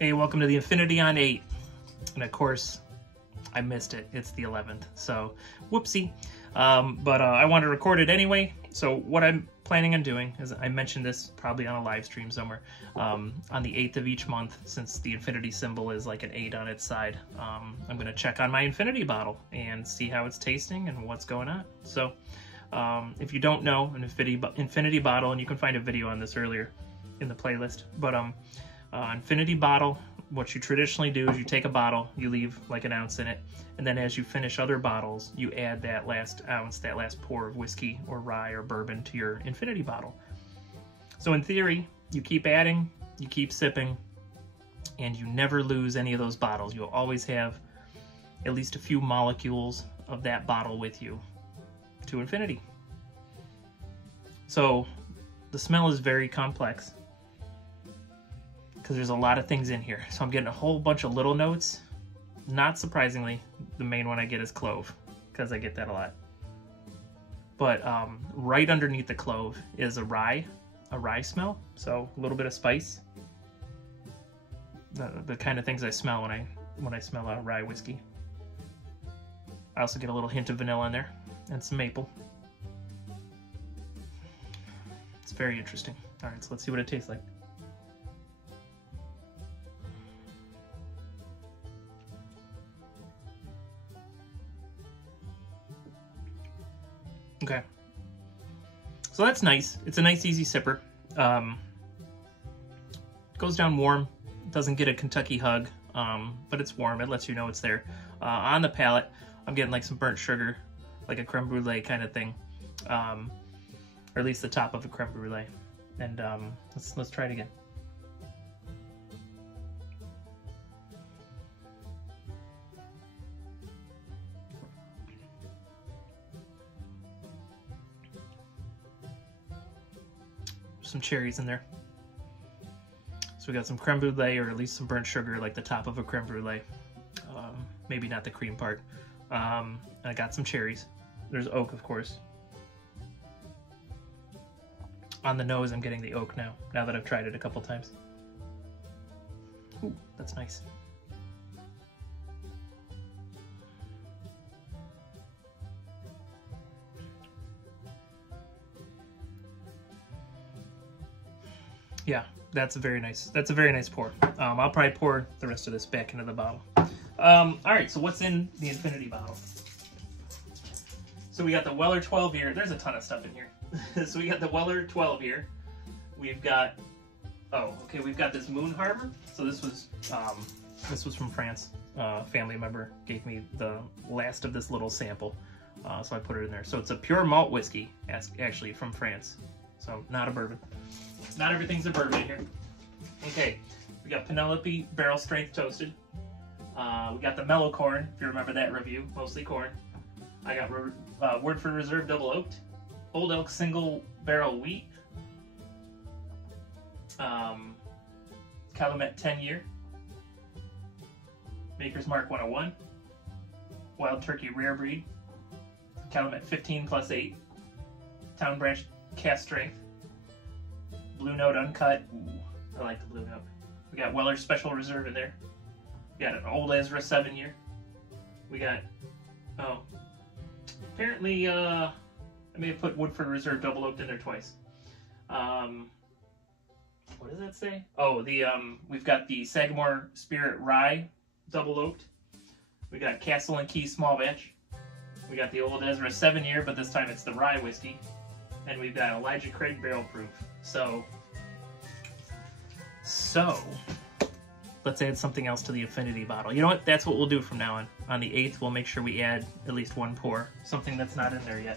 Hey, welcome to the Infinity on 8. And of course, I missed it. It's the 11th, so whoopsie. But I wanted to record it anyway. So what I'm planning on doing is, I mentioned this probably on a live stream somewhere, on the 8th of each month, since the Infinity symbol is like an 8 on its side, I'm going to check on my Infinity bottle and see how it's tasting and what's going on. So if you don't know, an Infinity bottle, and you can find a video on this earlier in the playlist, but Infinity bottle, what you traditionally do is you take a bottle, you leave like an ounce in it, and then as you finish other bottles, you add that last ounce, that last pour of whiskey or rye or bourbon to your Infinity bottle. So in theory, you keep adding, you keep sipping, and you never lose any of those bottles. You'll always have at least a few molecules of that bottle with you to infinity. So the smell is very complex, because there's a lot of things in here. So I'm getting a whole bunch of little notes. Not surprisingly, the main one I get is clove, because I get that a lot. But right underneath the clove is a rye smell. So a little bit of spice. The kind of things I smell when I smell a rye whiskey. I also get a little hint of vanilla in there and some maple. It's very interesting. All right, so let's see what it tastes like. Okay, so that's nice. It's a nice, easy sipper. Goes down warm. Doesn't get a Kentucky hug, but it's warm. It lets you know it's there. On the palate, I'm getting like some burnt sugar, like a creme brulee kind of thing, or at least the top of a creme brulee. And let's try it again. Some cherries in there. So we got some creme brulee, or at least some burnt sugar, like the top of a creme brulee. Maybe not the cream part. And I got some cherries. There's oak, of course. On the nose, I'm getting the oak now that I've tried it a couple times. Ooh, that's nice. Yeah, that's a very nice pour. I'll probably pour the rest of this back into the bottle. All right, so what's in the Infinity bottle? So we got the Weller 12 year. There's a ton of stuff in here. So we got the Weller 12 year. We've got, we've got this Moon Harbour. So this was from France. Family member gave me the last of this little sample, so I put it in there. So it's a pure malt whiskey, actually from France. So not a bourbon. Not everything's a bourbon in here. Okay, we got Penelope barrel strength toasted. We got the Mellow Corn, if you remember that review, mostly corn. I got Woodford Reserve double oaked, Old Elk single barrel wheat, Calumet 10 year, Maker's Mark 101, Wild Turkey rare breed, Calumet 15+8, Town Branch Cask strength, Blue Note uncut. Ooh, I like the Blue Note. We got Weller Special Reserve in there. We got an Old Ezra 7 year. We got, apparently, I may have put Woodford Reserve double oaked in there twice. What does that say? Oh, we've got the Sagamore Spirit Rye double oaked. We got Castle and Key small batch. We got the Old Ezra 7 year, but this time it's the rye whiskey. And we've got Elijah Craig barrel proof. So let's add something else to the Infinity bottle. You know what? That's what we'll do from now on. On the 8th, we'll make sure we add at least one pour. Something that's not in there yet.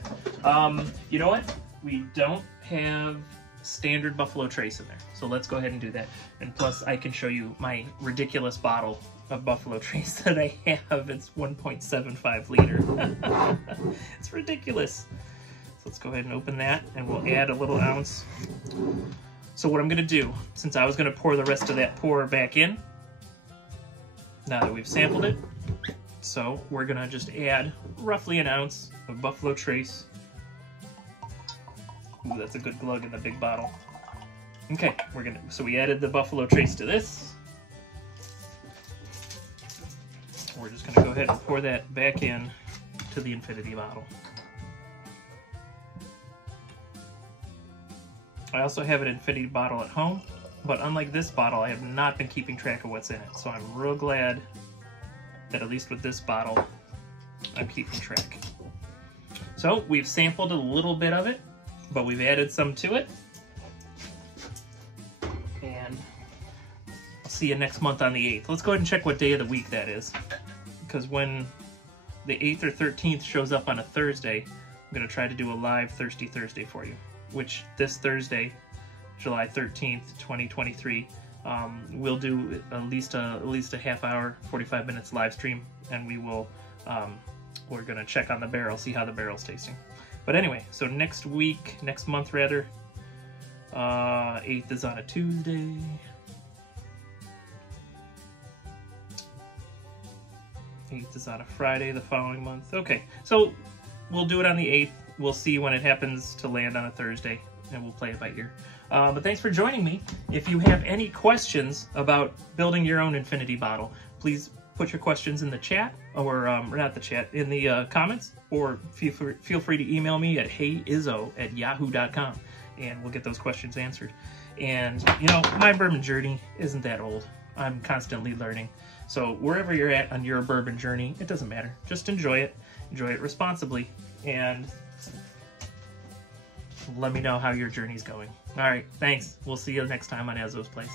You know what? We don't have standard Buffalo Trace in there. So let's go ahead and do that. And plus, I can show you my ridiculous bottle of Buffalo Trace that I have. It's 1.75 liter. It's ridiculous. Let's go ahead and open that, and we'll add a little ounce. So what I'm going to do, since I was going to pour the rest of that pour back in, now that we've sampled it, so we're going to just add roughly an ounce of Buffalo Trace. Ooh, that's a good glug in the big bottle. Okay, so we added the Buffalo Trace to this. we're just gonna go ahead and pour that back in to the infinity bottle. I also have an infinity bottle at home, but unlike this bottle, I have not been keeping track of what's in it. So I'm real glad that at least with this bottle, I'm keeping track. So we've sampled a little bit of it, but we've added some to it. And I'll see you next month on the 8th. Let's go ahead and check what day of the week that is. Because when the 8th or 13th shows up on a Thursday, I'm going to try to do a live Thirsty Thursday for you, which this Thursday, July 13th, 2023, we'll do at least a half hour, 45 minutes live stream, and we will, we're going to check on the barrel, see how the barrel's tasting. But anyway, so next month rather, 8th is on a Tuesday. Eighth is on a Friday the following month. Okay, so we'll do it on the 8th. We'll see when it happens to land on a Thursday, and we'll play it by ear. But thanks for joining me. If you have any questions about building your own infinity bottle, please put your questions in the chat, or not the chat, in the comments, or feel free to email me at heyizzo@yahoo.com, and we'll get those questions answered. And, you know, my bourbon journey isn't that old. I'm constantly learning. So wherever you're at on your bourbon journey, it doesn't matter. Just enjoy it. Enjoy it responsibly. And let me know how your journey's going. All right, thanks. We'll see you next time on Ezra's Place.